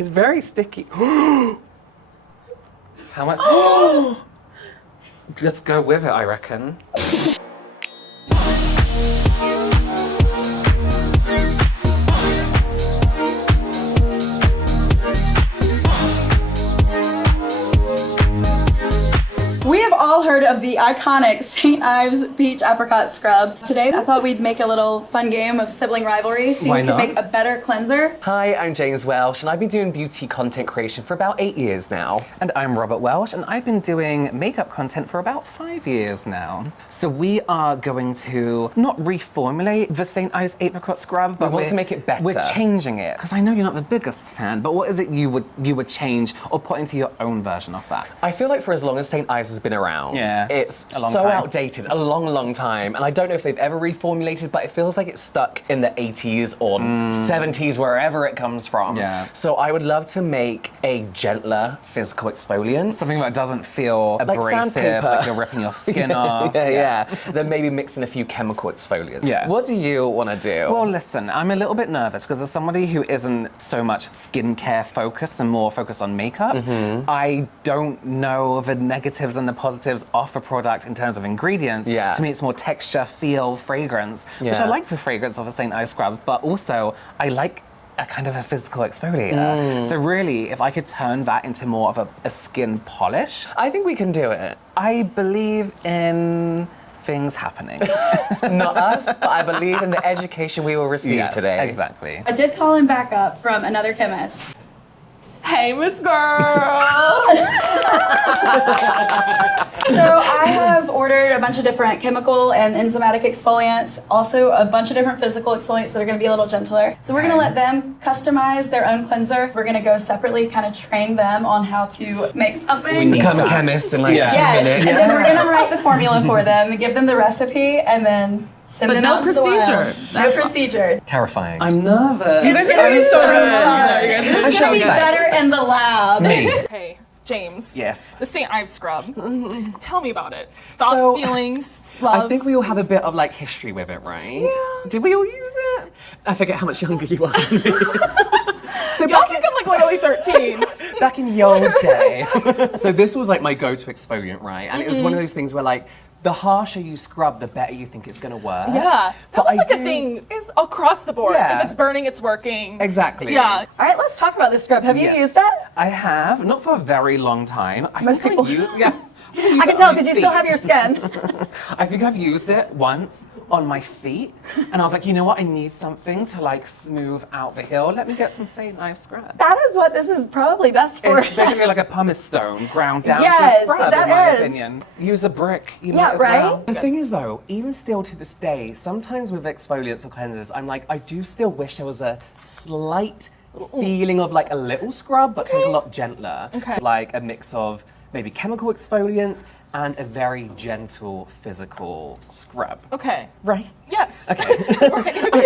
It's very sticky. How much? Just go with it, I reckon. We have all heard of the iconic St. Ives Peach Apricot Scrub. Today, I thought we'd make a little fun game of sibling rivalry, see who can make a better cleanser. Hi, I'm James Welsh, and I've been doing beauty content creation for about 8 years now. And I'm Robert Welsh, and I've been doing makeup content for about 5 years now. So we are going to not reformulate the St. Ives Apricot Scrub, but we want to make it better. We're changing it, because I know you're not the biggest fan, but what is it you would change or put into your own version of that? I feel like for as long as St. Ives has been around, it's a long so time. outdated, a long time, and I don't know if they've ever reformulated, but it feels like it's stuck in the 80s or 70s, wherever it comes from. Yeah. So I would love to make a gentler physical exfoliant. Something that doesn't feel Like abrasive, sandpaper. like you're ripping your skin off. Yeah. Then maybe mix in a few chemical exfoliants. Yeah. What do you want to do? Well, listen, I'm a little bit nervous because as somebody who isn't so much skincare focused and more focused on makeup, I don't know the negatives and the positives of a product in terms of ingredients. Yeah. To me, it's more texture, feel, fragrance, which Yeah. I like the fragrance of a St. Ives scrub, but also I like a kind of a physical exfoliator. So really, if I could turn that into more of a skin polish, I think we can do it. I believe in things happening. Not us, but I believe in the education we will receive Yes, today. exactly. I did call him back up from another chemist. Hey, Miss Girl! So I have ordered a bunch of different chemical and enzymatic exfoliants, also a bunch of different physical exfoliants that are going to be a little gentler. So we're going to let them customize their own cleanser. We're going to go separately, kind of train them on how to make something. Become a chemist in like 2 Yes, minutes. and then we're going to write the formula for them, give them the recipe, and then send them out to the wild. No procedure. Terrifying. I'm nervous. It's gonna be so good. Who's going to be better in the lab? Okay, James. Yes. The St. Ives scrub. Tell me about it. Thoughts, feelings, loves. I think we all have a bit of like history with it, right? Yeah. Did we all use it? I forget how much younger you are than me. So Y'all think I'm like literally 13. back in your day. So this was like my go-to exfoliant, right? And it was one of those things where like, the harsher you scrub, the better you think it's gonna work. Yeah, that But was I like do- a thing is across the board. Yeah. If it's burning, it's working. Exactly. Yeah. All right, let's talk about this scrub. Have you Yes. used it? I have, not for a very long time. Most people- I I can tell because you still have your skin. I think I've used it once on my feet, and I was like, you know what? I need something to like smooth out the heel. Let me get some St. Ives scrub. That is what this is probably best for. It's basically like a pumice stone ground down Yes, to scrub, that in my is. opinion. Use a brick, you Yeah, might as right? well. The thing is though, even still to this day, sometimes with exfoliants and cleansers, I'm like, I do still wish there was a slight feeling of like a little scrub, but something a lot gentler. Okay. So like a mix of maybe chemical exfoliants and a very gentle physical scrub. Okay. Right? Yes. Okay.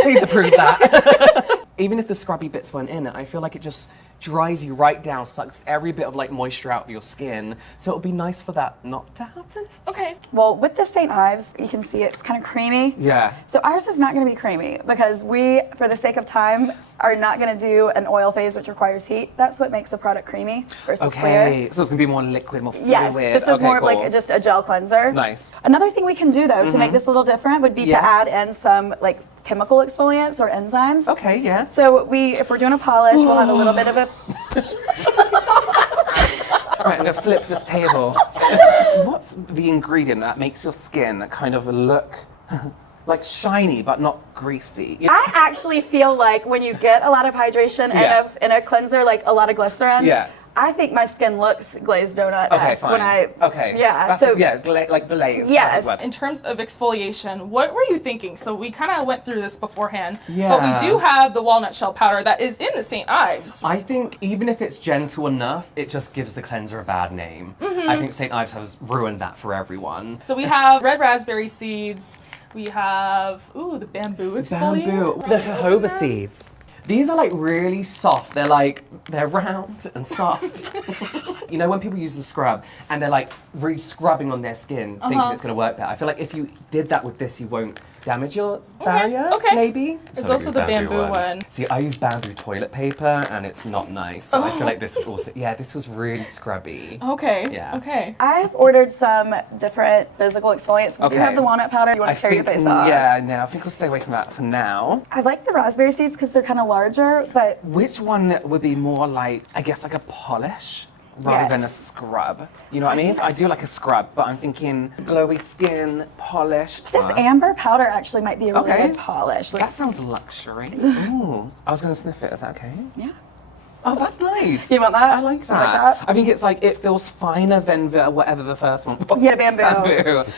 Please approve that. Even if the scrubby bits weren't in it, I feel like it just dries you right down, sucks every bit of like moisture out of your skin. So it would be nice for that not to happen. Okay. Well, with the St. Ives, you can see it's kind of creamy. Yeah. So ours is not going to be creamy because we, for the sake of time, are not going to do an oil phase which requires heat. That's what makes the product creamy versus clear. Okay, so it's gonna be more liquid, more fluid. Yes, this is Okay, more of cool. like just a gel cleanser. Nice. Another thing we can do though to make this a little different would be to add in some like chemical exfoliants or enzymes. Okay, yeah. So if we're doing a polish, we'll have a little bit of a. All right, I'm gonna flip this table. What's the ingredient that makes your skin kind of look like shiny but not greasy? I actually feel like when you get a lot of hydration in a cleanser, like a lot of glycerin. Yeah. I think my skin looks glazed donut Okay, when I. fine. Okay. Yeah. That's So like glaze. Yes. In terms of exfoliation, what were you thinking? So we kind of went through this beforehand, Yeah. but we do have the walnut shell powder that is in the St. Ives. I think even if it's gentle enough, it just gives the cleanser a bad name. I think St. Ives has ruined that for everyone. So we have red raspberry seeds. We have the bamboo exfoliant. Bamboo, the jojoba seeds. These are like really soft. They're round and soft. You know when people use the scrub and they're like really scrubbing on their skin, thinking it's going to work better. I feel like if you did that with this, you won't damage your barrier, okay. maybe. There's also the bamboo one. See, I use bamboo toilet paper and it's not nice. So I feel like this would also, this was really scrubby. Okay. Yeah. Okay. I've ordered some different physical exfoliants. We do have the walnut powder. You want to tear your face off? Yeah, no, I think we'll stay away from that for now. I like the raspberry seeds because they're kind of larger, but Which one would be more like, I guess, like a polish? Rather than a scrub. You know what I mean? I do like a scrub, but I'm thinking glowy skin, polished. this amber powder actually might be a really Okay. good polish. That sounds luxury. Ooh. I was going to sniff it. Is that okay? Yeah. Oh, that's nice. You want that? I like You that. like that? I think it's like, it feels finer than whatever the first one was. Yeah, bamboo.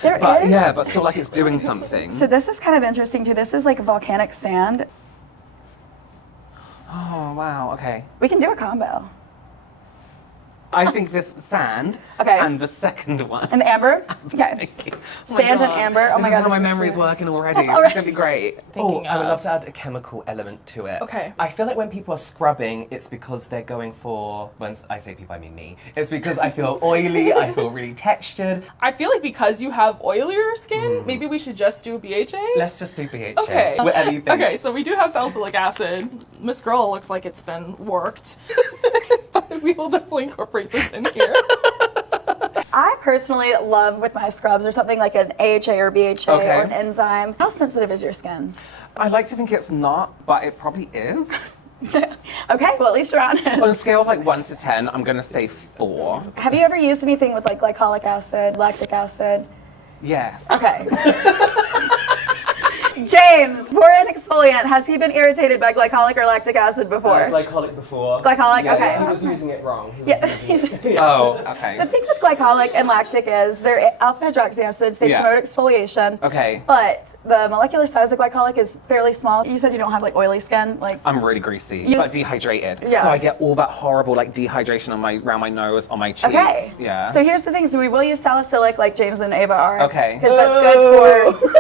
There but is- yeah, but still like it's doing something. So this is kind of interesting too. This is like volcanic sand. Oh, wow, okay. We can do a combo. I think this sand Okay. and the second one. And the amber? Okay. Thank you. Sand and amber. Oh my god, This is how my this is memory's cute. working already. It's already- gonna be great. Oh, I would love to add a chemical element to it. Okay. I feel like when people are scrubbing, it's because they're going for, when I say people, I mean me. It's because I feel oily, I feel really textured. I feel like because you have oilier skin, maybe we should just do BHA. Let's just do BHA. Okay. Whatever you think. Okay, so we do have salicylic acid. Miss Girl looks like it's been worked. But we will definitely incorporate this in here. I personally love with my scrubs or something like an AHA or BHA Okay. or an enzyme. How sensitive is your skin? I like to think it's not, but it probably is. Okay, well at least you're honest. On a scale of like 1 to 10, I'm gonna say 4. Have you ever used anything with like glycolic acid, lactic acid? Yes. Okay. James, for an exfoliant, has he been irritated by glycolic or lactic acid before? Glycolic before. Glycolic, Yeah, okay. he was using it wrong. He was Yeah. using it. Oh, okay. The thing with glycolic and lactic is they're alpha hydroxy acids. They Yeah. promote exfoliation. Okay. But the molecular size of glycolic is fairly small. You said you don't have like oily skin, like. I'm really greasy, You but s- dehydrated. Yeah. So I get all that horrible like dehydration on around my nose, on my cheeks. Okay. Yeah. So here's the thing. So we will use salicylic like James and Ava are. Okay. Because that's good for.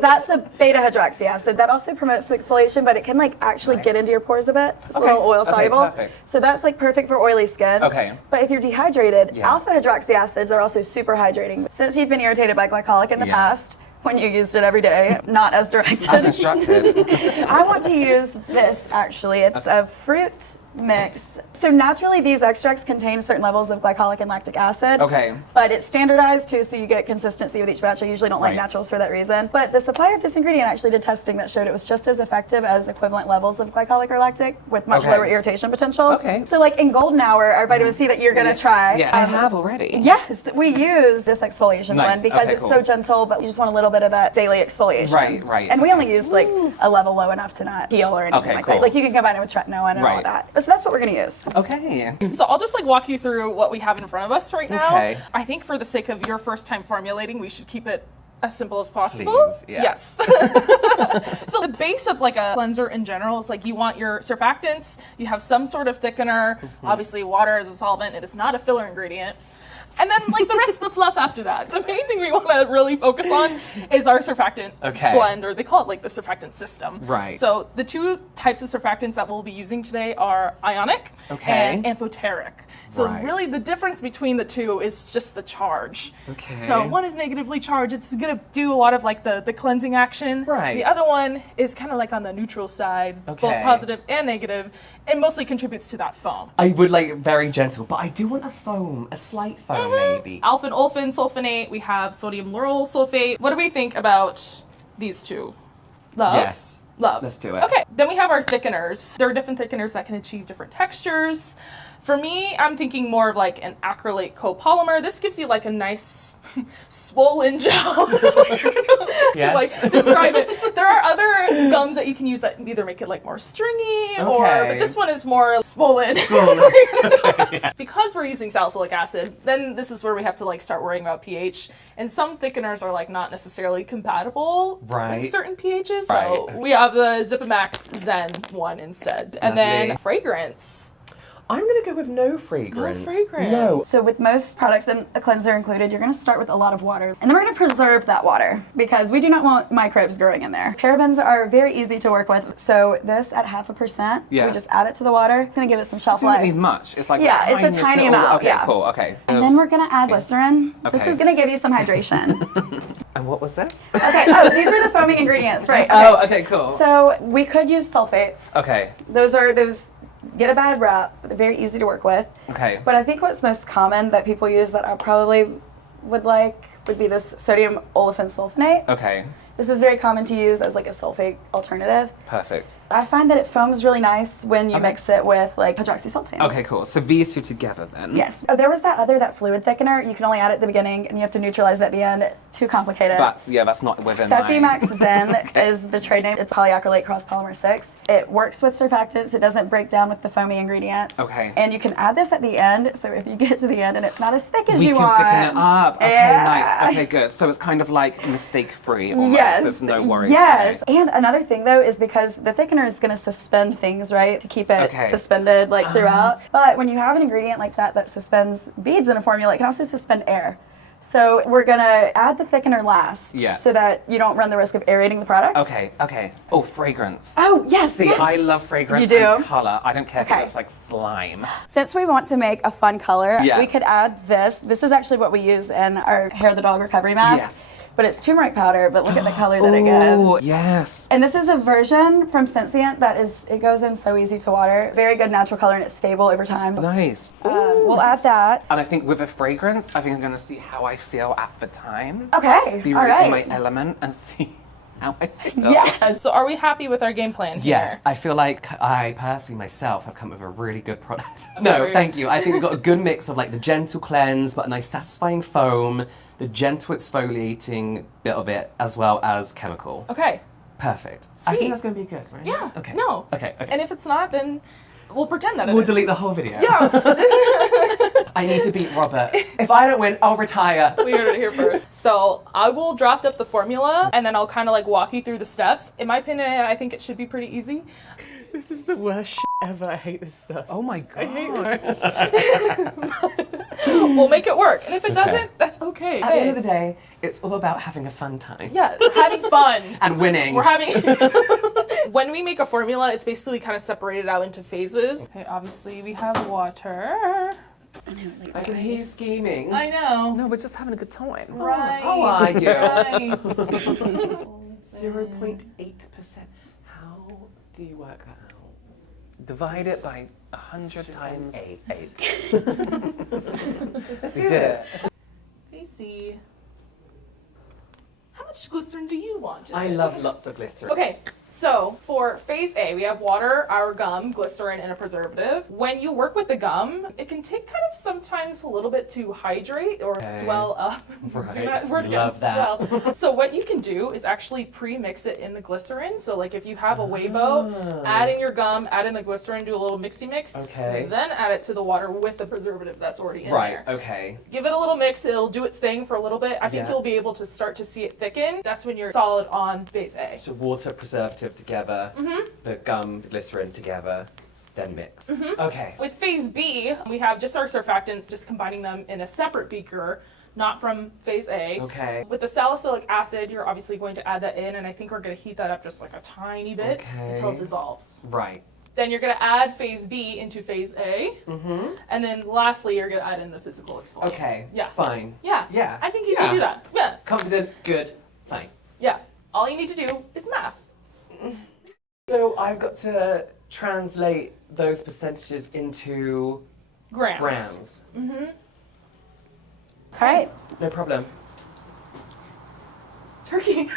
That's a beta hydroxy acid. That also promotes exfoliation, but it can like actually get into your pores a bit. It's a little oil Okay, soluble. perfect. So that's like perfect for oily skin. Okay. But if you're dehydrated, Yeah. alpha hydroxy acids are also super hydrating. Since you've been irritated by glycolic in the Yeah. past, when you used it every day, not as directed. As instructed. I want to use this actually. It's a fruit mix. So naturally these extracts contain certain levels of glycolic and lactic acid. Okay. But it's standardized too, so you get consistency with each batch. I usually don't like Right. naturals for that reason. But the supplier of this ingredient actually did testing that showed it was just as effective as equivalent levels of glycolic or lactic with much Okay. lower irritation potential. Okay. So like in golden hour, our vitamin C that you're gonna try. Yeah, I have already. Yes, we use this exfoliation Nice. blend because Okay, it's cool. so gentle, but you just want a little bit of that daily exfoliation. Right, right. And we only used like a level low enough to not peel or anything Okay, like cool. that. Like you can combine it with tretinoin and all Right. of that. So that's what we're gonna use. Okay. So I'll just like walk you through what we have in front of us right now. Okay. I think for the sake of your first time formulating, we should keep it as simple as possible. Please, yeah. Yes. So the base of like a cleanser in general is like you want your surfactants, you have some sort of thickener, obviously water is a solvent, it is not a filler ingredient. And then like the rest of the fluff after that. The main thing we want to really focus on is our surfactant Okay. blend, or they call it like the surfactant system. Right. So the two types of surfactants that we'll be using today are ionic Okay. and amphoteric. So Right. really the difference between the two is just the charge. Okay. So one is negatively charged. It's going to do a lot of like the cleansing action. Right. The other one is kind of like on the neutral side, both Okay. positive and negative, and mostly contributes to that foam. I would like very gentle, but I do want a foam, a slight foam maybe. Alpha and olefin sulfonate, we have sodium lauryl sulfate. What do we think about these two? Love? Yes. Love. Let's do it. Okay, then we have our thickeners. There are different thickeners that can achieve different textures. For me, I'm thinking more of like an acrylate copolymer. This gives you like a nice swollen gel. To Yes. like describe it. There are other gums that you can use that either make it like more stringy or, Okay. but this one is more swollen. Swollen. Because we're using salicylic acid, then this is where we have to like start worrying about pH. And some thickeners are like not necessarily compatible Right. with certain pHs. So Right. we have the Zipamax Zen one instead. And then Lovely. fragrance. I'm gonna go with no fragrance. No fragrance. No. So with most products and a cleanser included, you're gonna start with a lot of water. And then we're gonna preserve that water because we do not want microbes growing in there. Parabens are very easy to work with. So this at 0.5%, Yeah. we just add it to the water. It's gonna give it some shelf You don't life. need much. It's like Yeah, the it's a tiniest tiny little- amount, Okay, yeah. cool. Okay. And then we're gonna add glycerin. This Okay. is gonna give you some hydration. And what was this? Okay, oh, these are the foaming ingredients, right. Okay. Oh, okay, cool. So we could use sulfates. Okay. Those get a bad rap. They're very easy to work with. Okay. But I think what's most common that people use that I probably would be this sodium olefin sulfonate. Okay. This is very common to use as like a sulfate alternative. Perfect. I find that it foams really nice when you mix it with like hydroxysultane. Okay, cool. So these two together then. Yes. Oh, there was that fluid thickener. You can only add it at the beginning and you have to neutralize it at the end. Too complicated. That's not within my... Cepimaxazine is the trade name. It's polyacrylate cross polymer 6. It works with surfactants. It doesn't break down with the foamy ingredients. Okay. And you can add this at the end. So if you get to the end and it's not as thick as We you can want. thicken it up. Okay, Yeah. nice. Okay, good. So it's kind of like mistake-free almost. Yes. There's no worries. Yes. Okay. And another thing though is because the thickener is going to suspend things, right? To keep it Okay. suspended like throughout. But when you have an ingredient like that suspends beads in a formula, it can also suspend air. So we're going to add the thickener last so that you don't run the risk of aerating the product. Okay. Oh, fragrance. Oh, yes. See, yes. I love fragrance You do? and color. I don't care if it Okay. looks like slime. Since we want to make a fun color, Yeah. we could add this. This is actually what we use in our Hair of the Dog recovery mask. Yes. But it's turmeric powder, but look at the color that it gives. Oh, yes. And this is a version from Sensient that it goes in so easy to water. Very good natural color and it's stable over time. Nice. We'll add that. And I think with a fragrance, I think I'm going to see how I feel at the time. Okay, Be all really in right. my element and see how I feel. Yes. So are we happy with our game plan here? Yes, I feel like I personally myself have come up with a really good product. No, Agreed. thank you. I think we've got a good mix of like the gentle cleanse, but a nice satisfying foam, the gentle exfoliating bit of it, as well as chemical. Okay. Perfect. I Sweet. think that's going to be good, right? Yeah. Okay. No. Okay. And if it's not, then we'll pretend that it We'll is. delete the whole video. Yeah. I need to beat Robert. If I don't win, I'll retire. We heard it here first. So I will draft up the formula and then I'll kind of like walk you through the steps. In my opinion, I think it should be pretty easy. This is the worst ever. I hate this stuff. Oh my god. We'll make it work. And if it doesn't, that's okay. At the end of the day, it's all about having a fun time. Yeah, we're having fun. And winning. We're having. When we make a formula, it's basically kind of separated out into phases. Okay, obviously we have water. I can hear you scheming. I know. No, we're just having a good time. Right. How are you? Right. 0.8%. How do you work that out? Divide it by 100 times 8. Let's We did it. Casey, how much glycerin do you want? in I it? love lots of glycerin. Okay, so for phase A, we have water, our gum, glycerin, and a preservative. When you work with the gum, it can take kind of sometimes a little bit to hydrate or swell up. Right. See that word again, Love that. swell. So what you can do is actually pre-mix it in the glycerin. So like if you have a Weibo, add in your gum, add in the glycerin, do a little mixy mix, Okay. then add it to the water with the preservative that's already in Right, there. okay. Give it a little mix, it'll do its thing for a little bit. I think Yeah. you'll be able to start to see it thicken. That's when you're solid on phase A. So water, preservative together, the gum, the glycerin together, then mix. Okay. With phase B, we have just our surfactants, just combining them in a separate beaker, not from phase A. Okay. With the salicylic acid, you're obviously going to add that in, and I think we're going to heat that up just like a tiny bit until it Okay. dissolves. Right. Then you're going to add phase B into phase A, and then lastly, you're going to add in the physical exfoliant. Okay. Yeah. Fine. Yeah. Yeah. I think you Yeah. can do that. Yeah. Confident, good, fine. Yeah. All you need to do is math. So I've got to translate those percentages into Grams. grams. All right. No problem. Turkey.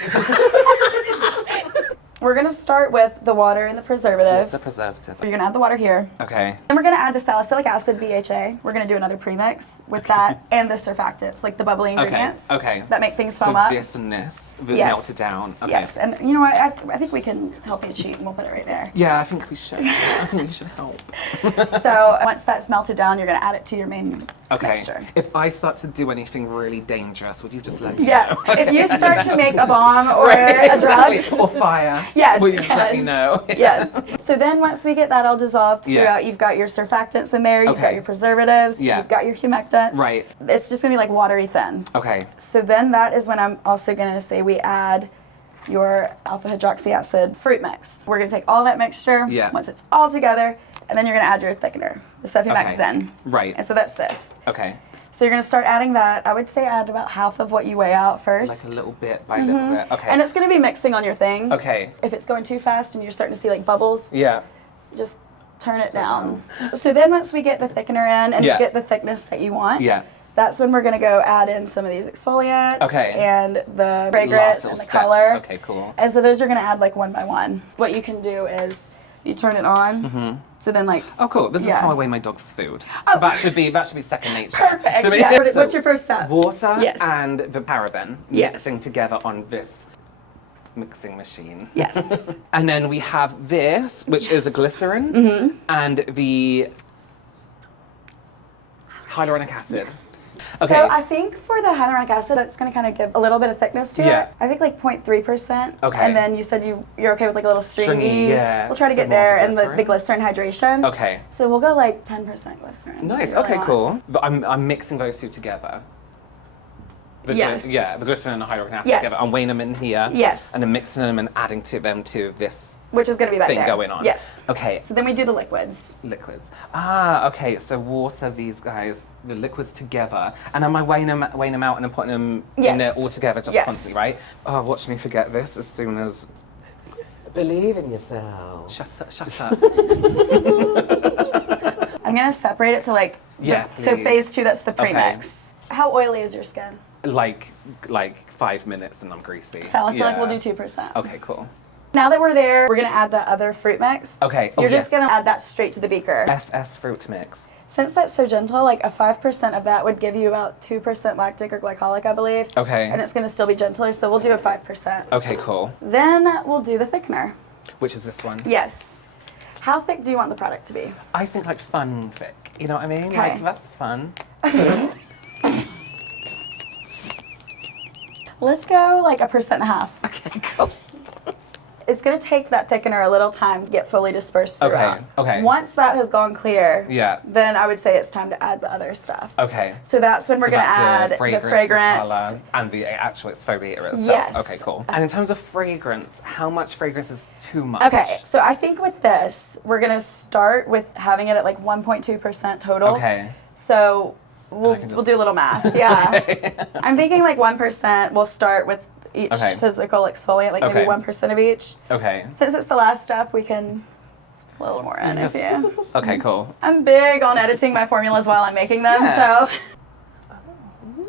We're going to start with the water and the preservative. What's the preservative? You're going to add the water here. Okay. Then we're going to add the salicylic acid, BHA. We're going to do another premix with that and the surfactants, like the bubbly ingredients okay. that make things So foam up. this and this Yes. melted down. Okay. Yes, and you know what? I think we can help you cheat, and we'll put it right there. Yeah, I think we should. I think we should help. So once that's melted down, you're going to add it to your main mixture. If I start to do anything really dangerous, would you just let me Yes. know? If you start to make a bomb or Right, a drug. exactly. Or fire. Yes. Will you just let me know? Yes. So then once we get that all dissolved Yeah. throughout, you've got your surfactants in there, you've got Okay. your preservatives, Yeah. you've got your humectants. Right. It's just gonna be like watery thin. Okay. So then that is when I'm also gonna say we add your alpha hydroxy acid fruit mix. We're gonna take all that mixture, Yeah. once it's all together, and then you're gonna add your thickener, the stuff you mix Okay. in. Right. And so that's this. Okay. So you're gonna start adding that. I would say add about half of what you weigh out first. Like a little bit by little bit. Okay. And it's gonna be mixing on your thing. Okay. If it's going too fast and you're starting to see like bubbles, Yeah. just turn it down. So then once we get the thickener in and Yeah. you get the thickness that you want, Yeah. that's when we're gonna go add in some of these exfoliants Okay. and the Last fragrance little and the steps. color. Okay, cool. And so those you're gonna add like one by one. What you can do is you turn it on. So then like Oh, cool. This is Yeah. how I weigh my dog's food. So that should be second nature. perfect. to me. Yeah. So What's your first step? Water Yes. and the paraben Yes. mixing together on this mixing machine. Yes. And then we have this, which is a glycerin, and the hyaluronic acid. Okay. So I think for the hyaluronic acid, it's going to kind of give a little bit of thickness to Yeah. it. I think like 0.3%. Okay. And then you said you're okay with like a little stringy. yeah. We'll try to So get more of there, the and the glycerin hydration. Okay. So we'll go like 10% glycerin. Nice. if you really Okay, want. cool. But I'm mixing those two together. Yes. The glycerin and the hyaluronic acid Yes. together. I'm weighing them in here. Yes. And then mixing them and adding them to this Which is going to be back thing there. going on. Yes. Okay. So then we do the liquids. Liquids. Okay. So water, these guys, the liquids together, and am I weighing them out and then putting them in Yes. there all together just Yes. constantly, right? Oh, watch me forget this as soon as. Believe in yourself. Shut up! Shut up! I'm going to separate it to like, Yeah, so please. phase 2, that's the Okay. premix. How oily is your skin? like 5 minutes and I'm greasy. Salicylic, we'll do 2%. Okay, cool. Now that we're there, we're going to add the other fruit mix. Okay. You're just going to add that straight to the beaker. FS fruit mix. Since that's so gentle, like a 5% of that would give you about 2% lactic or glycolic, I believe. Okay. And it's going to still be gentler, so we'll do a 5%. Okay, cool. Then we'll do the thickener. Which is this one? Yes. How thick do you want the product to be? I think like fun thick. You know what I mean? Okay. Like that's fun. Let's go like 1.5%. Okay, cool. It's going to take that thickener a little time to get fully dispersed Okay, throughout. okay. Once that has gone clear, Yeah. then I would say it's time to add the other stuff. Okay. So that's when we're going to that's add the fragrance. colour, and the actual exfoliator itself. Yes. Okay, cool. And in terms of fragrance, how much fragrance is too much? Okay, so I think with this, we're going to start with having it at like 1.2% total. Okay. So we'll can just- we'll do a little math. Yeah. I'm thinking like 1%. We'll start with each Okay. physical exfoliant, like maybe Okay. 1% of each. Okay. Since it's the last step, we can put a little more in if Just- you. Okay, cool. I'm big on editing my formulas while I'm making them, Yeah. so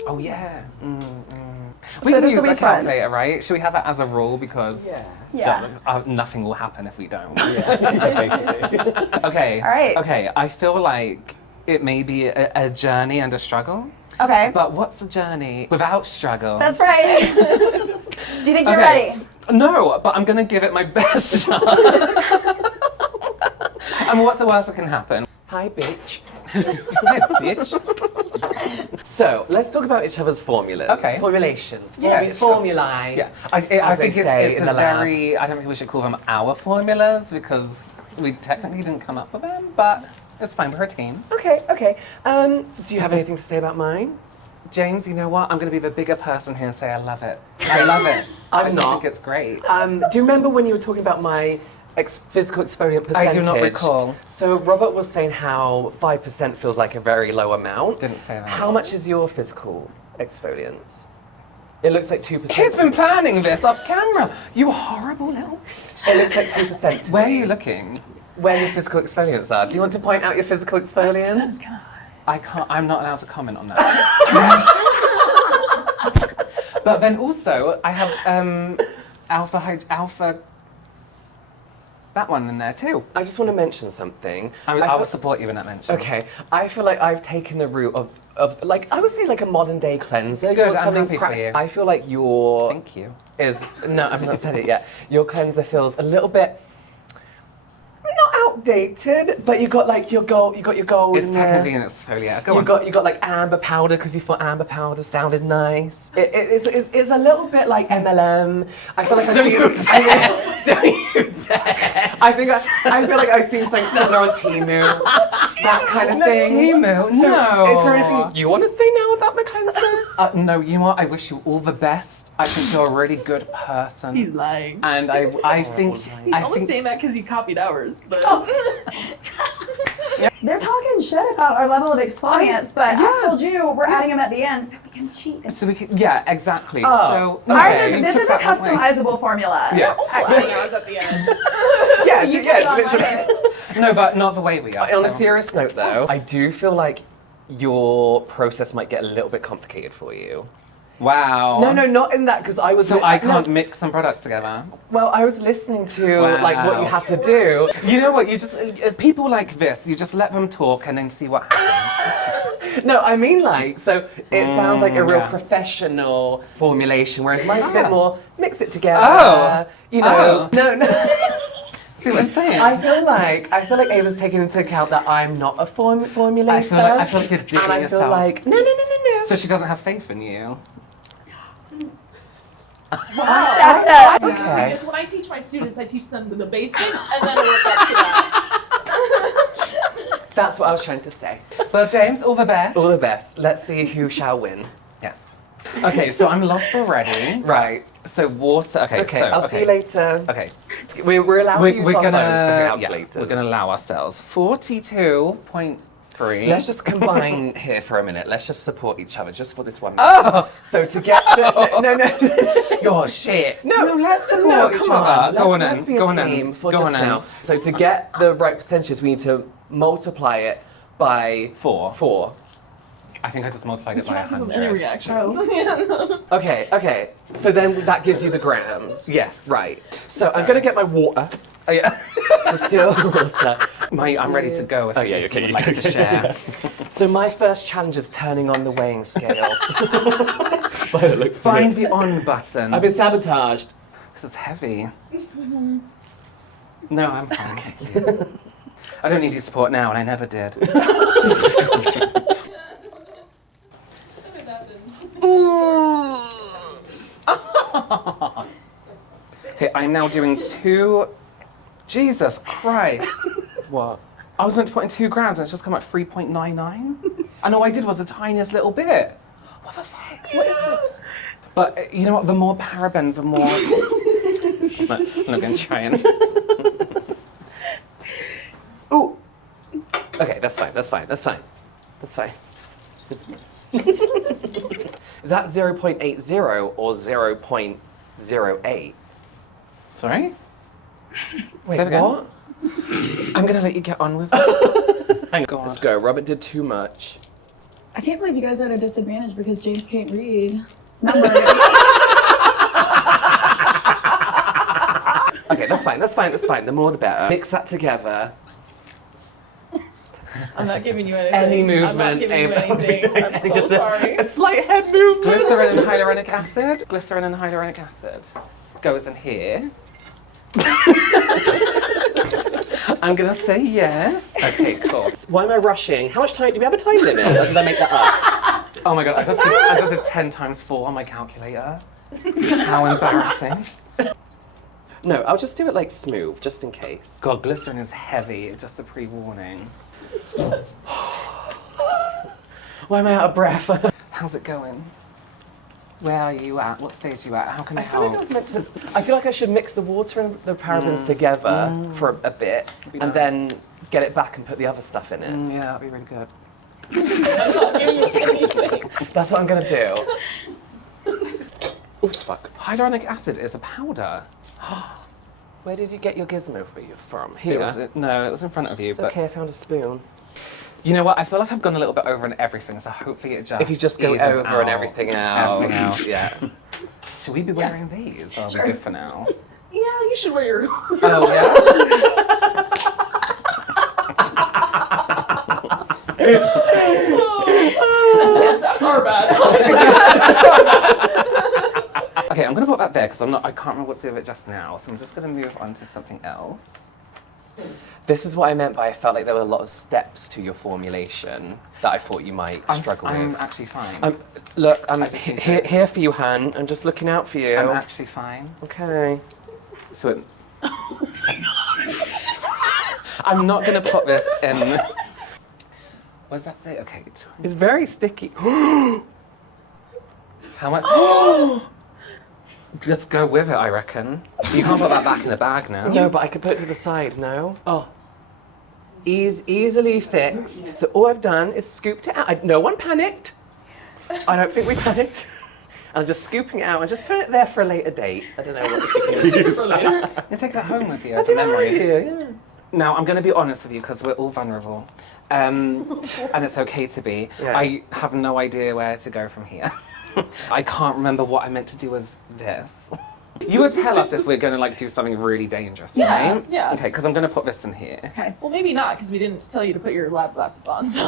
Oh yeah. We So can this use will a be fun. calculator, right? Should we have that as a rule? Because yeah. nothing will happen if we don't. Basically. Okay. All right. Okay. I feel like it may be a journey and a struggle. Okay. But what's a journey without struggle? That's right. Do you think you're Okay. ready? No, but I'm gonna give it my best shot. And what's the worst that can happen? Hi, bitch. Hi, bitch. So, let's talk about each other's formulas. Okay. Formulations. Yeah, sure. Formulae. Yeah, I as think they say it's in a the lab. very. I don't think we should call them our formulas because we technically didn't come up with them, but it's fine. We're a team. Okay, okay. Do you have anything to say about mine? James, you know what? I'm going to be the bigger person here and say I love it. I love it. I I'm just not. think it's great. Do you remember when you were talking about my physical exfoliant I percentage? do not recall. So Robert was saying how 5% feels like a very low amount. Didn't say that. How much is your physical exfoliants? It looks like 2%. Kid's been planning this off camera. You horrible little. It looks like 2%. Where are you looking? Where your physical exfoliants are. Do you want to point out your physical exfoliants? I can't. I'm not allowed to comment on that. But then also, I have alpha. That one in there too. I just want to mention something. I feel- will support you in that mention. Okay, I feel like I've taken the route of like I would say like a modern day cleanser. Good, want I'm something happy for prac- you. I feel like your Thank you. is no, I've not said it yet. Your cleanser feels a little bit not dated, but you got like your gold. You got your gold. It's in there. technically an exfoliator. Go on. You got like amber powder because you thought amber powder sounded nice. It's a little bit like MLM. I feel like don't you dare. I feel like I've seen something similar on Temu. That kind of thing. Temu? So, No. is there anything you want to say now about my cleanser? No, you know what? I wish you all the best. I think you're a really good person. He's lying. And I think He's I only think saying that because he copied ours. But They're talking shit about our level of exfoliants, but I told you we're adding them at the end so we can cheat. so we can, yeah, exactly. Oh. So Ours okay. is, this is a customizable formula. Yeah. Also adding ours at the end. Yeah, You put it on literally. mine. No, but not the way we are. On a so- serious note, though, I do feel like your process might get a little bit complicated for you. Wow. No, not in that, because I was. So I no, can't mix some products together. Well, I was listening to like what you Wow. had to do. You know what? You just people like this. You just let them talk and then see what happens. No, I mean like, so it sounds like a real yeah. professional formulation, whereas mine's a bit more mix it together. Oh. You know. No. See what I'm saying? I feel like Ava's taking into account that I'm not a formulator. I feel like you're digging and I yourself. feel like no. So she doesn't have faith in you. That's it. Okay. Because when I teach my students, I teach them the basics and then I work up to that. That's what I was trying to say. Well, James, all the best. All the best. Let's see who shall win. Yes. Okay, so I'm lost already. Right. So water. Okay. Okay. So, I'll see you later. Okay. We're allowed to use We're our gonna. phones for Yeah, calculators. we're gonna allow ourselves 42.3. Let's just combine here for a minute. Let's just support each other just for this one. Oh, So to get the no. you're shit. No, let's support no, each come other. on. Go on Let's in. be a Go on team in. for Go just on now. in. So to get the right percentages, we need to multiply it by 4. I think I just multiplied it by Any 100. reactions? Okay. So then that gives you the grams. Yes. Right. So I'm gonna get my water. Oh, yeah. Distill water. I'm ready to go. If yeah, you okay, would you like go. to share. So my first challenge is turning on the weighing scale. By the looks of Find it. the on button. I've been sabotaged. This is heavy. No, I'm fine. Thank you. I don't need your support now, and I never did. Okay, I'm now doing 2. Jesus Christ. What? I was meant to put in 2 grams and it's just come at 3.99. And all I did was the tiniest little bit. What the fuck? What is this? But you know what? The more paraben, the more. I'm not going to try and. Ooh. Okay, that's fine. Is that 0.80 or 0.08? Sorry? Wait, Say it again. what? I'm going to let you get on with this. Thank God. Let's go. Robert did too much. I can't believe you guys are at a disadvantage because James can't read numbers. Okay, that's fine. The more the better. Mix that together. I'm not giving you anything. Any I'm not movement, giving you Ava. anything. I'm so Just sorry. a slight head movement. Glycerin and hyaluronic acid. Glycerin and hyaluronic acid goes in here. I'm gonna say yes. Okay, cool. Why am I rushing? How much time? Do we have a time limit? Or did I make that up? Oh my God, I just did 10 times 4 on my calculator. How embarrassing. No, I'll just do it like smooth, just in case. God, glycerin is heavy, just a pre-warning. Why am I out of breath? How's it going? Where are you at? What stage are you at? How can I I feel like I help? was meant to. I feel like I should mix the water and the parabens together for a bit, Be and nice. then get it back and put the other stuff in it. Yeah, that'd be really good. I'm not giving you anything. That's what I'm gonna do. Oops, fuck. Hyaluronic acid is a powder. Where did you get your gizmo from? It Here. was, no, it was in front of you. It's but okay. I found a spoon. you know what? I feel like I've gone a little bit over on everything, so hopefully it just If you just go evens over and out. everything else. Everything else, yeah. Should we be wearing these? Or are we good for now? Yeah, you should wear your. Oh yeah. That's our bad. Okay, I'm gonna put that there because I can't remember what's to do with it just now. So I'm just gonna move on to something else. This is what I meant by I felt like there were a lot of steps to your formulation that I thought you might struggle I'm with. actually fine. Look, I'm just need here for you, Han. I'm just looking out for you. I'm actually fine. Okay. So it... I'm not gonna put this in. What does that say? Okay. It's very sticky. How much? Just go with it, I reckon. You can't put that back in the bag now. No, but I could put it to the side, no? Oh. Easily fixed. So all I've done is scooped it out. No one panicked. I don't think we panicked. I'm just scooping it out and just put it there for a later date. I don't know what you can use. For later. You take that home with you I as a think that memory. right here, yeah. Now, I'm going to be honest with you because we're all vulnerable. And it's okay to be. Yeah. I have no idea where to go from here. I can't remember what I meant to do with this. You would tell us if we're going to like do something really dangerous, Yeah, right? yeah. Okay, because I'm going to put this in here. Okay. Well, maybe not, because we didn't tell you to put your lab glasses on. So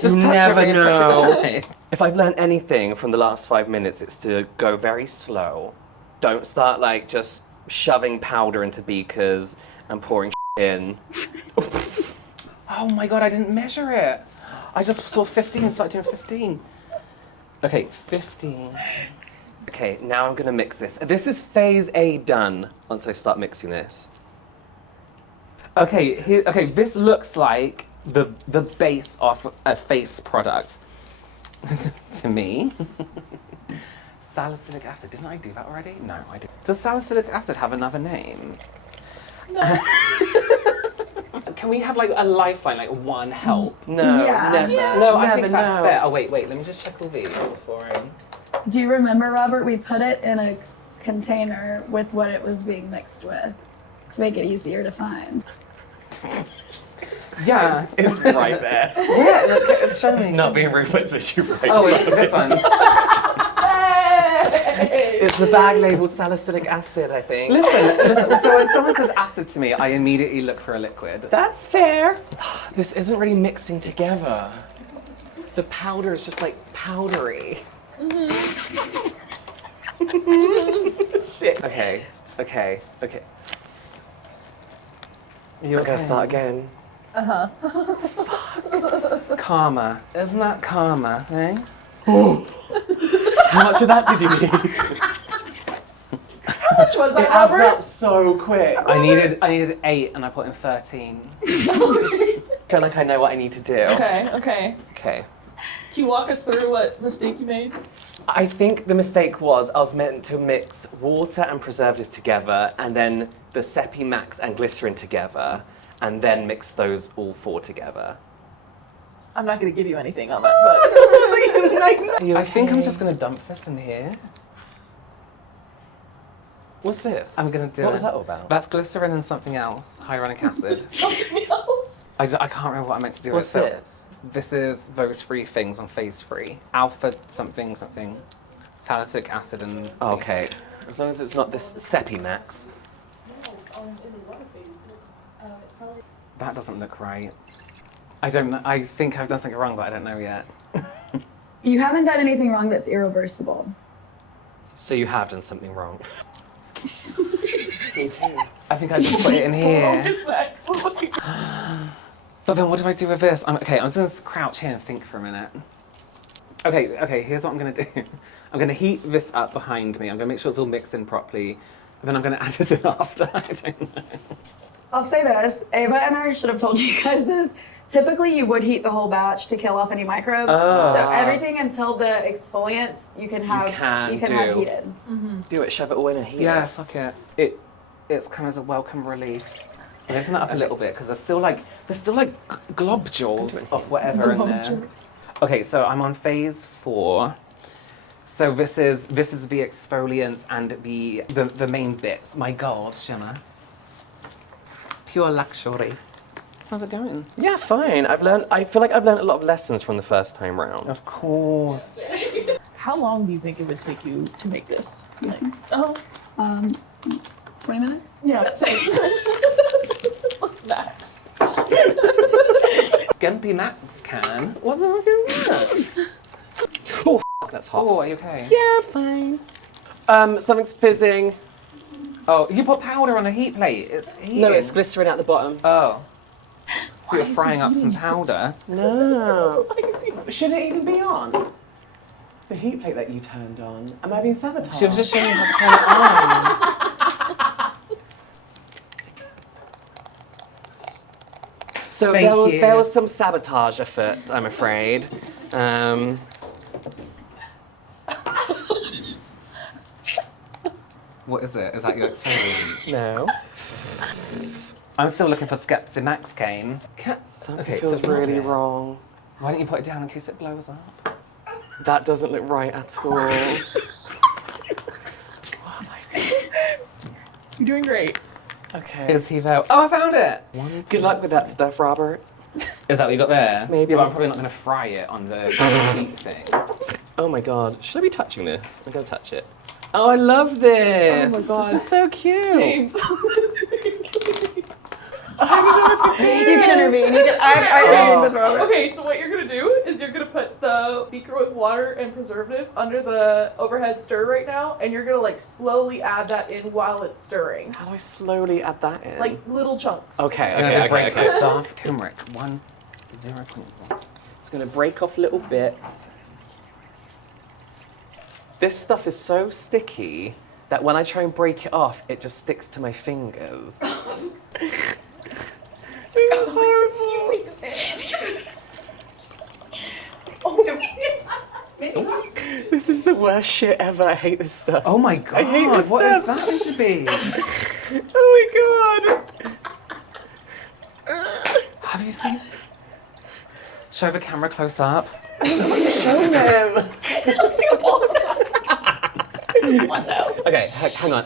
Just touch never every touch know. of the eyes. If I've learned anything from the last 5 minutes, it's to go very slow. Don't start like just shoving powder into beakers and pouring in. Oh my god, I didn't measure it. I just saw 15 and started doing 15. Okay, 15. Okay, now I'm gonna mix this. This is phase A done once I start mixing this. Okay, this looks like the base of a face product to me. Salicylic acid. Didn't I do that already? No, I didn't. Does salicylic acid have another name? no. Can we have like a lifeline, like one help? No, Yeah. never. No, I never, think that's no. fair. Oh wait, let me just check all these before I... Do you remember, Robert? We put it in a container with what it was being mixed with to make it easier to find. Yeah. It's right there. Yeah, look, it's showing me. Not being rude, but it's literally right Oh, there. wait, this one. It's the bag labeled salicylic acid, I think. Listen, so when someone says acid to me, I immediately look for a liquid. That's fair. This isn't really mixing together. The powder is just like powdery. Shit. Okay. You I'm gonna start again. Karma. Isn't that karma, eh? How much of that did you need? How much was that, It adds Robert? up so quick. I needed 8 and I put in 13. Feel like I know what I need to do. Okay. Okay. Can you walk us through what mistake you made? I think the mistake was I was meant to mix water and preservative together and then the Seppi Max and glycerin together and then mix those all 4 together. I'm not going to give you anything on that, but I think I'm just gonna dump this in here. What's this? I'm gonna do What it. was that all about? That's glycerin and something else, hyaluronic acid. something else. I can't remember what I meant to do What's with it. this? This is those 3 things on phase 3. Alpha something, salicylic acid and... Okay. As long as it's not this Seppi Max. That doesn't look right. I don't know. I think I've done something wrong, but I don't know yet. You haven't done anything wrong that's irreversible. So you have done something wrong. Me too. I think I just put it in here. Is that? But then what do I do with this? I'm just gonna crouch here and think for a minute. Okay, here's what I'm gonna do. I'm gonna heat this up behind me. I'm gonna make sure it's all mixed in properly. And then I'm gonna add it in after. I don't know. I'll say this, Ava and I should have told you guys this. Typically, you would heat the whole batch to kill off any microbes. Oh. So everything until the exfoliants you can have have heated. Do it, shove it all in and heat Yeah, it. fuck it. It's kind of a welcome relief. I'm gonna turn that up a little bit because there's still like globules of whatever in there. Okay, so I'm on phase 4. So this is the exfoliants and the main bits. My God, shimmer. Pure luxury. How's it going? Yeah, fine. I feel like I've learned a lot of lessons from the first time round. Of course. How long do you think it would take you to make this? Like, oh, 20 minutes? yeah, same. Max. Skimpy Max can. What the fuck is that? Oh, f***, that's hot. Oh, are you okay? Yeah, fine. Something's fizzing. Oh, you put powder on a heat plate. It's heating. No, it's glycerin at the bottom. Oh. You're is he frying up some heating it? powder. No. Why is he- Should it even be on? The heat plate that you turned on. Am I being sabotaged? She was just showing you how to turn it on. So Thank you. there was some sabotage afoot, I'm afraid. What is it? Is that your exfoliant? No. I'm still looking for Skepsi Max cane. Something Okay, so feels it's not really this. wrong. Why don't you put it down in case it blows up? That doesn't look right at all. You're doing great. Okay. Is he there? Oh, I found it! Good luck with that stuff, Robert. Is that what you got there? Maybe. Well, I'm probably not going to fry it on the heat thing. Oh my god. Should I be touching this? I'm gonna touch it. Oh, I love this! Oh my God. This is so cute! James. You can intervene. You can. I intervene with Robert. Okay, so what you're gonna do is you're gonna put the beaker with water and preservative under the overhead stir right now, and you're gonna like slowly add that in while it's stirring, How do I slowly add that in? like little chunks. Okay, I'm okay, gonna okay, break okay. bits off. Turmeric, 0.1. It's gonna break off little bits. This stuff is so sticky that when I try and break it off, it just sticks to my fingers. This is the worst shit ever. I hate this stuff. Oh my god, hate this what is stuff. that going to be? Oh my god! Have you seen? Show the camera close up. Show them. One though. Okay, hang on.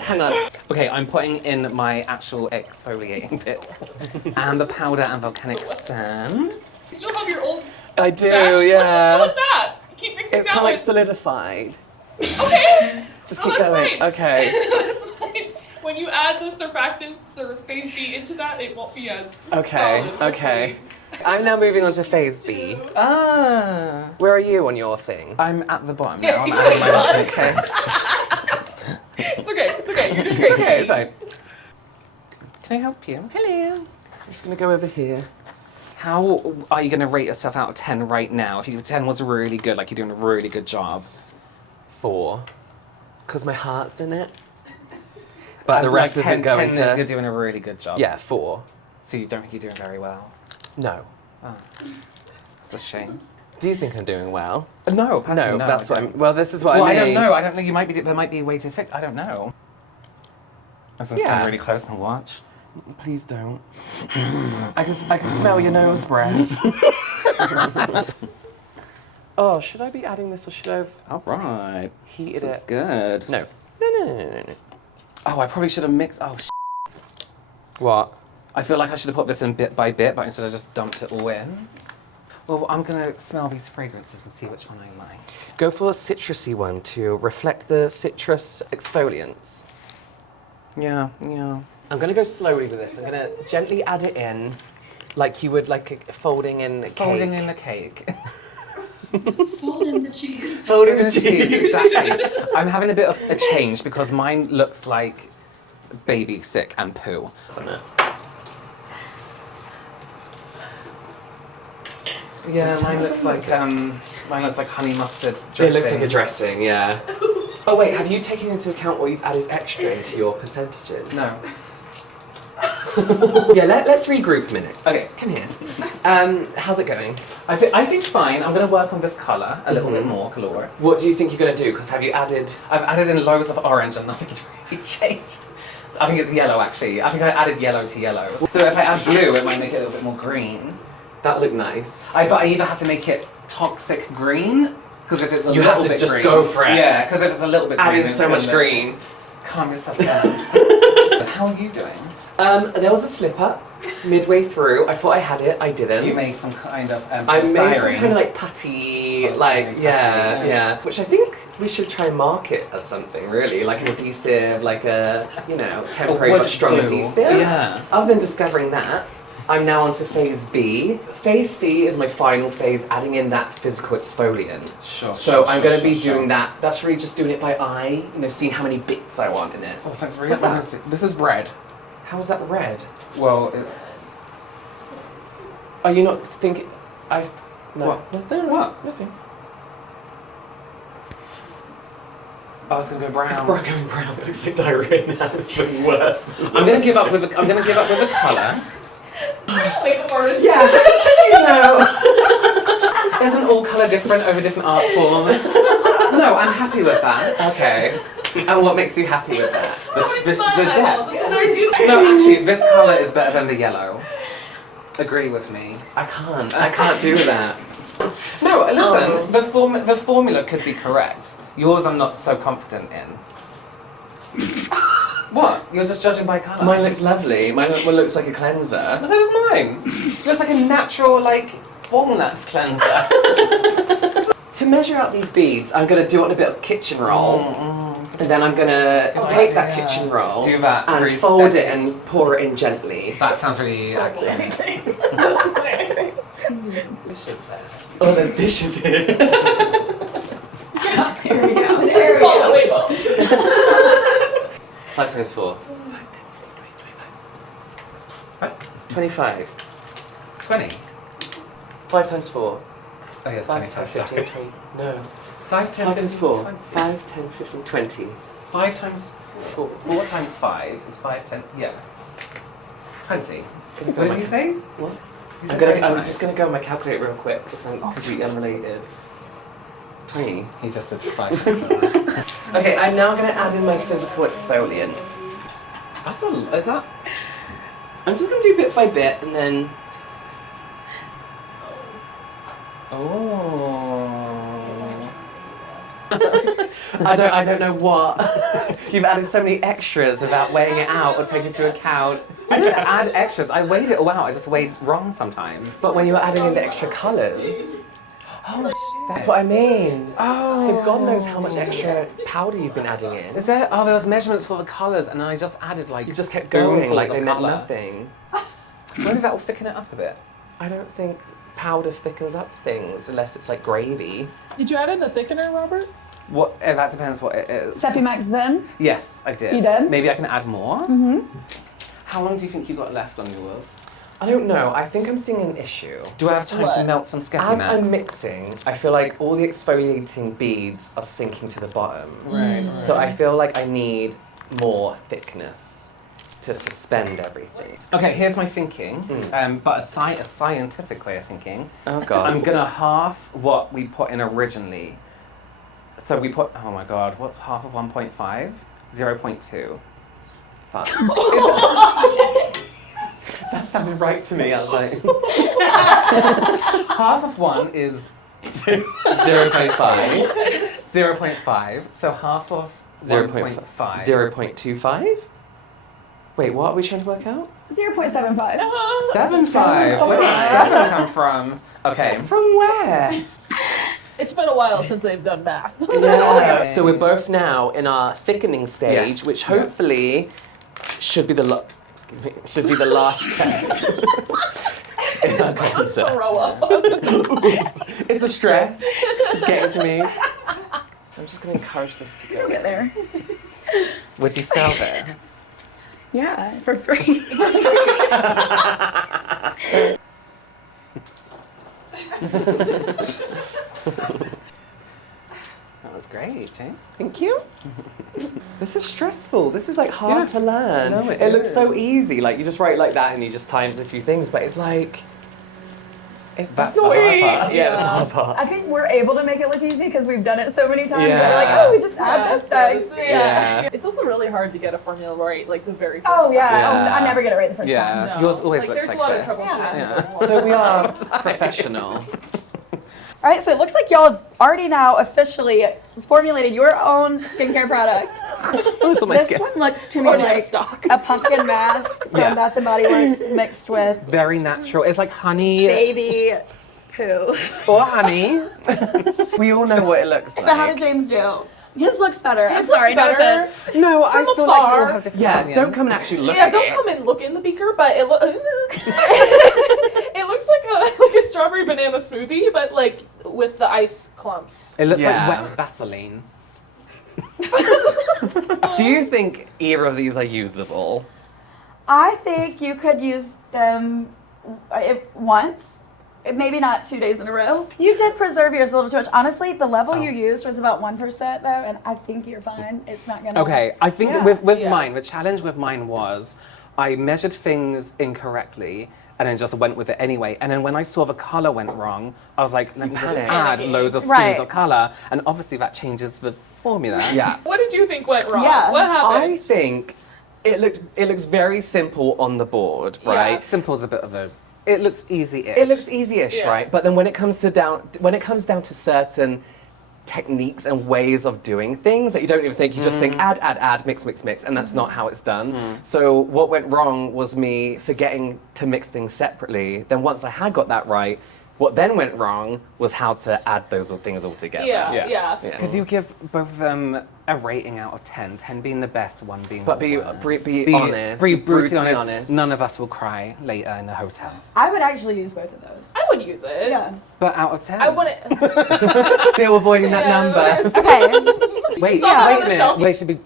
Okay, I'm putting in my actual exfoliating bits. And the powder and volcanic sand. You still have your old I do, batch? Let's just yeah. go with that. Keep mixing It's that kind of like with. solidified. Okay. Just Oh, keep that's going. fine. Okay. That's fine. When you add the surfactants or phase B into that, it won't be as Okay, solid. okay. I'm now moving on to phase B. Ah. Where are you on your thing? I'm at the bottom now. Yeah, I'm he's adding my done. okay. It's okay. It's okay. You're doing great. Okay, it's fine. Can I help you? Hello. I'm just gonna go over here. How are you going to rate yourself out of 10 right now? If 10 was really good, like you're doing a really good job. 4. Because my heart's in it. But But the rest like isn't going 10 is to. you're doing a really good job. Yeah, 4. So you don't think you're doing very well? No. Oh. It's a shame. Do you think I'm doing well? No, personally, No, that's I what don't. I'm. Well, this is what Well, I I mean. don't know. I don't know. You might be. There might be a way to fix. I don't know. I'm just gonna Yeah. stand really close and watch. Please don't. I can smell your nose breath. Oh, should I be adding this or should I have All right. heated This is it? good. No. No. Oh, I probably should have mixed. Oh, What? I feel like I should have put this in bit by bit, but instead I just dumped it all in. Well, I'm gonna smell these fragrances and see which one I like. Go for a citrusy one to reflect the citrus exfoliants. Yeah. I'm gonna go slowly with this. I'm gonna gently add it in, like you would like folding in a Folding cake. in the cake. Fold in the cheese. Folding the cheese, exactly. I'm having a bit of a change because mine looks like baby sick and poo. Yeah, mine looks like honey mustard dressing. It looks like a dressing, yeah. Oh wait, have you taken into account what you've added extra into your percentages? No. Yeah, let's regroup a minute. Okay. Come here. How's it going? I think fine. I'm gonna work on this colour a little bit more, color. What do you think you're gonna do? Because have you added? I've added in loads of orange and nothing's really changed. I think it's yellow actually. I think I added yellow to yellow. So if I add blue, it might make it a little bit more green. That look nice. But I either have to make it toxic green, because if it's a You little have to bit just green, go for it. Yeah, because if it's a little bit Add green, in it's so much gonna- green. Calm yourself down. How are you doing? There was a slip up midway through. I thought I had it. I didn't. You made some kind of I made some polystyrene. kind of like putty, Polystyrene, like putty, yeah, yeah. yeah. Which I think we should try and market as something really, like an adhesive, like a temporary wood but strong glue. adhesive. Yeah. Other than discovering that, I'm now on to phase B. Phase C is my final phase, adding in that physical exfoliant. So I'm going to be doing that. That's really just doing it by eye, seeing how many bits I want in it. Oh, sounds really What's that? This is red. How is that red? Well, it's... Are you not thinking... No. What? Nothing. What? Nothing. Oh, it's gonna go brown. It's going brown. It looks like diarrhea now. It's the worst. I'm gonna give up with the colour. Like the worst. Yeah. Isn't all colour different over different art forms? No, I'm happy with that. Okay. And what makes you happy with that? The depth. No, actually, this colour is better than the yellow. Agree with me. I can't do that. No, listen. The formula could be correct. Yours, I'm not so confident in. What? You're just judging by colour. Mine looks lovely. Mine looks like a cleanser. So does mine. It looks like a natural, walnuts cleanser. To measure out these beads, I'm going to do it on a bit of kitchen roll. And then I'm going to take that kitchen roll Do that and very fold steady. it and pour it in gently. That sounds really active. Dishes there. Oh, there's dishes here. Here we go. It's called a label. 5 times 4. 25. 20. 5 times 4. Oh yes, 5 20 times times 15, 20. No. 5, 10, 5 times 15, 4. 20. 5, 10, 15, 20. 5 times 4. 4 times 5 is 5, 10, yeah. 20. What did you say? What? You I'm said just gonna go on my calculator real quick for something completely unrelated. 3. He just did 5 times 4. Okay, I'm now gonna add in my physical exfoliant. Is that? I'm just gonna do bit by bit and then. Oh. I don't know what. You've added so many extras without weighing it out or taking into account. I didn't add extras. I weighed it all out. I just weighed wrong sometimes. But when you were adding in the extra colours. Oh, that's what I mean. Oh. So God knows how much extra powder you've been adding in. Is there? Oh, there was measurements for the colours, and I just added You just kept going spoonfuls like of they meant colour. nothing. Maybe that will thicken it up a bit. I don't think powder thickens up things unless it's like gravy. Did you add in the thickener, Robert? What? That depends what it is. Sepimax Zen. Yes, I did. You did? Maybe I can add more. Mm-hmm. How long do you think you got left on yours? I don't know. I think I'm seeing an issue. Do I have time to What? melt some Skeppy As Max? I'm mixing, I feel like all the exfoliating beads are sinking to the bottom. Right. So I feel like I need more thickness to suspend everything. Okay, here's my thinking, but a scientific way of thinking. Oh God. I'm gonna half what we put in originally. So we put, oh my God, what's half of 1.5? 0.2. Fuck. That sounded right to me. I was like, Half of 1 is 0.5. 0.5, so half of 1.5. 0.25? Wait, what are we trying to work out? 0.75. 7.5. Where did 7 come from? Okay. From where? It's been a while since they've done math. Yeah. So we're both now in our thickening stage, Yes. which hopefully should be the should be the last step. in our cleanser. Throw up. It's the stress. It's getting to me. So I'm just going to encourage this to go. Get there. Would you sell this? Yeah, for free. That was great, James. Thank you. This is stressful. This is like hard to learn. No, it looks is. so easy. Like you just write like that and you just times a few things, but it's like That's the hard part. Yeah, that's the hard part. I think we're able to make it look easy because we've done it so many times. Yeah. That we're like, oh, we just add this next. Yeah. It's also really hard to get a formula right, like the very first Oh yeah. time. Oh, I never get it right the first time. Yeah. No. Yours always Like, looks there's like a lot this. of troubleshooting. Yeah. So we are professional. All right, so it looks like y'all have already now officially formulated your own skincare product. What's on my This skin? one looks to me Or no like stock. a pumpkin mask from Yeah. Bath and Body Works mixed with Very natural. It's like honey baby poo. or honey. We all know what it looks like. But how did James do? His looks better. His I'm sorry, looks no better. offense. No, I From feel like we afar. all have different Yeah, opinions. don't come and actually look Yeah, at don't it. come and look in the beaker, but it it looks like a strawberry banana smoothie, but like with the ice clumps. It looks Yeah. like wet Vaseline. Do you think either of these are usable? I think you could use them once. Maybe not 2 days in a row. You did preserve yours a little too much. Honestly, the level you used was about 1% though, and I think you're fine. It's not gonna. Okay, I think Yeah. with Yeah. mine, the challenge with mine was I measured things incorrectly and then just went with it anyway. And then when I saw the color went wrong, I was like, let me just panicked. add loads of schemes Right. of color. And obviously that changes the formula. Yeah. What did you think went wrong? Yeah. What happened? I think it looks very simple on the board, Yeah. right? Simple's a bit of a, it looks easy-ish. It looks easy-ish, Yeah. right? But then when it comes down to certain techniques and ways of doing things that you don't even think, you just think add, mix, and that's not how it's done. So what went wrong was me forgetting to mix things separately. Then once I had got that right, what then went wrong was how to add those things all together. Yeah. Could you give both of them a rating out of 10? 10 being the best, 1 being But the be worst. honest. Be brutally brutally honest. None of us will cry later in the hotel. I would actually use both of those. I would use it. Yeah. But out of 10? I want it. Still avoiding that number. Okay. Wait, Saw that wait on a the minute. shelf. They should be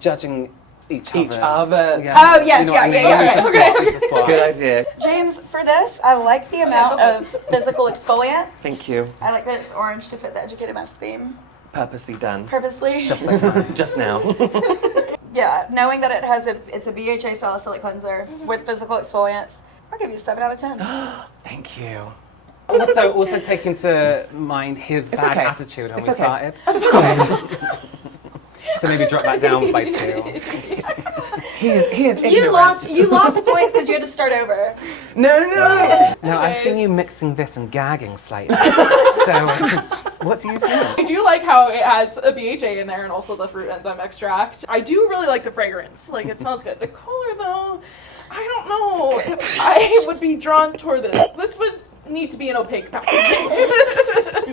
judging each other. Each other. Oh, yes, You know yeah, what I mean? yeah, We yeah. should Okay, swap, we should swap. Good idea. James, for this, I like the amount of physical exfoliant. Thank you. I like that it's orange to fit the educated mess theme. Purposely done. Purposely. Just now. Yeah, knowing that it's a BHA salicylic cleanser with physical exfoliants, I'll give you a 7 out of 10. Thank you. Also take into mind his bad okay. attitude when It's we okay. started. So maybe drop that down by 2. He is You lost points because you had to start over. No. No, I've seen Anyways. you mixing this and gagging slightly. So, what do you think? I do like how it has a BHA in there and also the fruit enzyme extract. I do really like the fragrance. Like, it smells good. The color, though, I don't know if I would be drawn toward this. This would need to be in opaque packaging.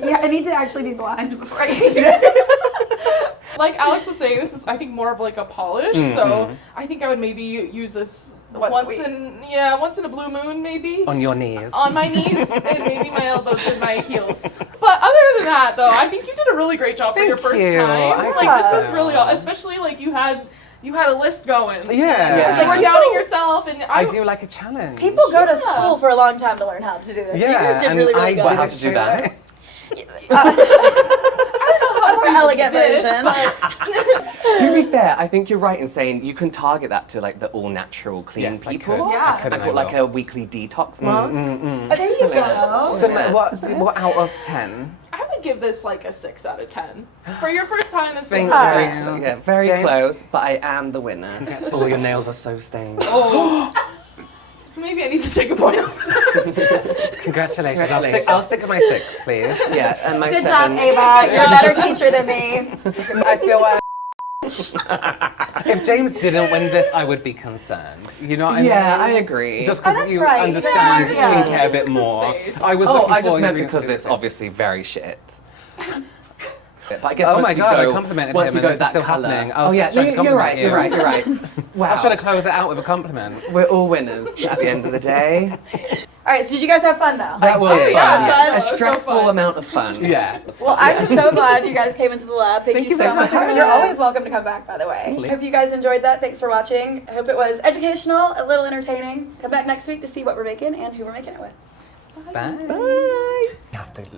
Yeah, I need to actually be blind before I use it. Like Alex was saying, this is, I think, more of like a polish. So I think I would maybe use this Once once a week. once in a blue moon, maybe. On your knees. On my knees and maybe my elbows and my heels. But other than that, though, I think you did a really great job for your Thank first you. time. I Like, this think was so. really, especially like you had a list going. Yeah. It's like we're doubting yourself, and I do like a challenge. People go to Yeah. school for a long time to learn how to do this. So you Yeah, guys did and really, really I good. But did how it to do straight that? away. A more elegant this, version. but- To be fair, I think you're right in saying you can target that to like the all natural clean Yes, I people. could. Yeah. I could I and put I like will. a weekly detox mask. Oh, there you go. So what out of 10? I would give this like a 6 out of 10 for your first time. This Thank was you. really Yeah. Yeah, very James? close, but I am the winner. Oh, your nails are so stained. So maybe I need to take a point off. Congratulations. Congratulations. I'll stick with my 6, please. Yeah, and my Good 7. job, Ava. You're a better teacher than me. I feel if James didn't win this, I would be concerned. You know what I mean? Yeah, I agree. Just Oh, because that's you right. understand Yeah. skincare a This bit is his more. space. I was Oh, looking I just forward meant to because doing it's this. obviously very shit. But I guess Oh once my you God, go, I complimented once him you and go this is that still colour. happening. I Oh was yeah, just trying to you're right. compliment You're right. you. You're right. Wow. I was trying to close it out with a compliment. We're all winners at the end of the day. All right, so did you guys have fun though? That was did. fun. Yeah, Yeah. it was A so stressful fun. amount of fun. Yeah. Well, I'm so glad you guys came into the lab. Thank you so much. for having You're us. always welcome to come back, by the way. I hope you guys enjoyed that. Thanks for watching. I hope it was educational, a little entertaining. Come back next week to see what we're making and who we're making it with. Bye.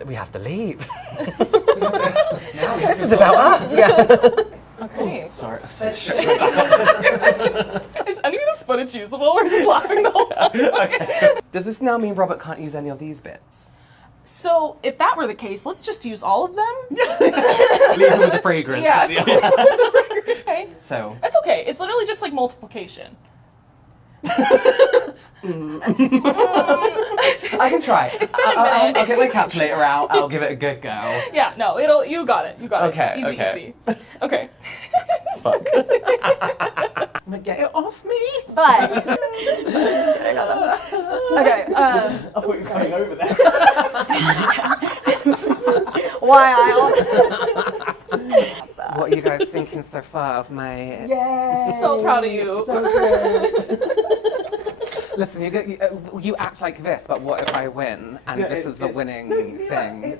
We have to leave. This is about us. Yeah. Okay. Sorry. Is any of this footage usable? We're just laughing the whole time. Okay. Does this now mean Robert can't use any of these bits? So if that were the case, let's just use all of them. Leave him with the fragrance. Yeah. Okay. So. It's okay. It's literally just like multiplication. I can try. It's been a minute. I'll get my calculator out. I'll give it a good go. Yeah, no, you got it. You got Okay, it. Easy. Okay. Fuck. Get it off me. But okay, I thought you were coming over there. why I What are you guys making so far of my... So proud of you. Listen, you act like this, but what if I win? And this is the winning thing.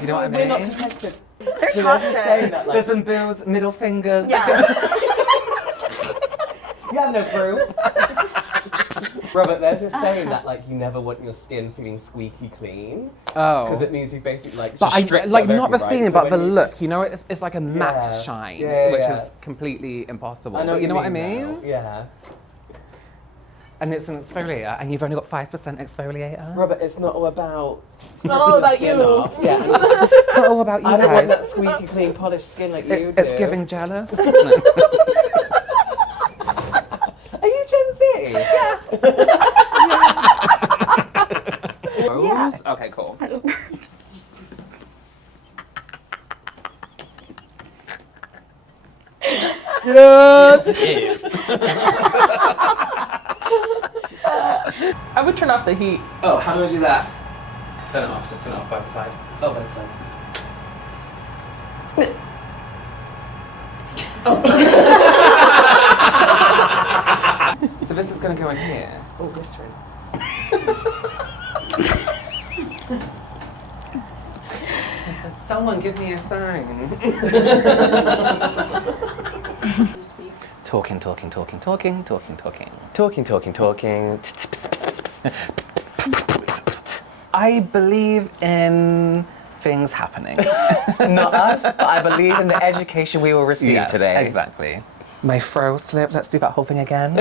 You know what I mean? We're not competitive. They're Saying toxic. that, like, There's been bills, middle fingers. Yeah. you have no proof. Robert, there's this saying that like you never want your skin feeling squeaky clean. Oh. Because it means you basically like But just stripped like it not the of everything, feeling, right? but So the when you- look. You know, it's like a matte Yeah. shine, Yeah, which yeah. is completely impossible. I know But you know what I now. mean? Yeah. And it's an exfoliator, and you've only got 5% exfoliator. Robert, it's not all about. It's not all about skin you. off. Yeah. It's not all about you I don't want that guys. squeaky clean polished skin like you do. It's giving jealous. Are you Gen Z? Yeah. Rose? Okay, cool. That just burns. Yes. I would turn off the heat. Oh, how do I do that? Turn it off. Just turn it off by the side. Oh, by the side. So this is going to go in here. Oh, glycerin. Someone give me a sign. Talking. I believe in things happening. Not us, but I believe in the education we will receive Yes, today. exactly. My fro slip. Let's do that whole thing again.